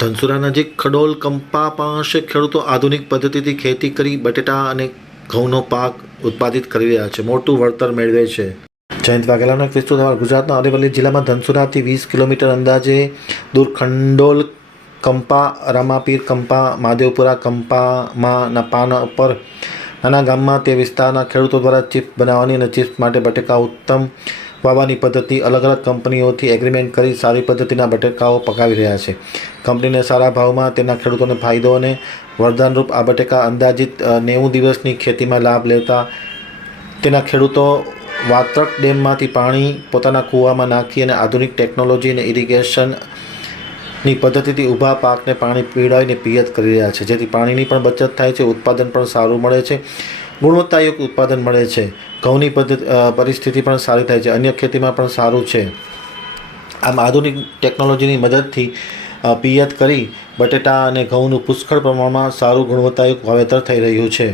ધનસુરા નજીક ખડોલ કંપા પાસે ખેડૂતો આધુનિક પદ્ધતિથી ખેતી કરી બટેટા અને ઘઉંનો પાક ઉત્પાદિત કરી રહ્યા છે. મોટું વળતર મેળવે છે. જયંત વાઘેલાનો ક્રિસ્તુ સવાર ગુજરાતના અરવલ્લી જિલ્લામાં ધનસુરાથી વીસ કિલોમીટર અંદાજે દૂર ખંડોલ કંપા, રામાપીર કંપા મહાદેવપુરા કંપામાંના પાન પર નાના ગામમાં તે વિસ્તારના ખેડૂતો દ્વારા ચિપ્સ બનાવવાની અને ચિપ્સ માટે બટેકા ઉત્તમ વાવવાની પદ્ધતિ અલગ અલગ કંપનીઓથી એગ્રીમેન્ટ કરી સારી પદ્ધતિના બટેકાઓ પકાવી રહ્યા છે. કંપનીને સારા ભાવમાં તેના ખેડૂતોને ફાયદો અને વરદાનરૂપ આ બટેકા અંદાજિત નેવું દિવસની ખેતીમાં લાભ લેતા તેના ખેડૂતો વાત્રક ડેમમાંથી પાણી પોતાના કૂવામાં નાખી અને આધુનિક ટેકનોલોજી અને ઇરિગેશનની પદ્ધતિથી ઊભા પાકને પાણી પીવડાવીને પિયત કરી રહ્યા છે. જેથી પાણીની પણ બચત થાય છે, ઉત્પાદન પણ સારું મળે છે. ગુણવત્તાયુક્ત ઉત્પાદન મળે છે. ઘઉંની પદ્ધતિ પરિસ્થિતિ પણ સારી થાય છે. અન્ય ખેતીમાં પણ સારું છે. આમ આધુનિક ટેકનોલોજીની મદદથી પિયત કરી બટેટા અને ઘઉંનું પુષ્કળ પ્રમાણમાં સારું ગુણવત્તાયુક્ત વાવેતર થઈ રહ્યું છે.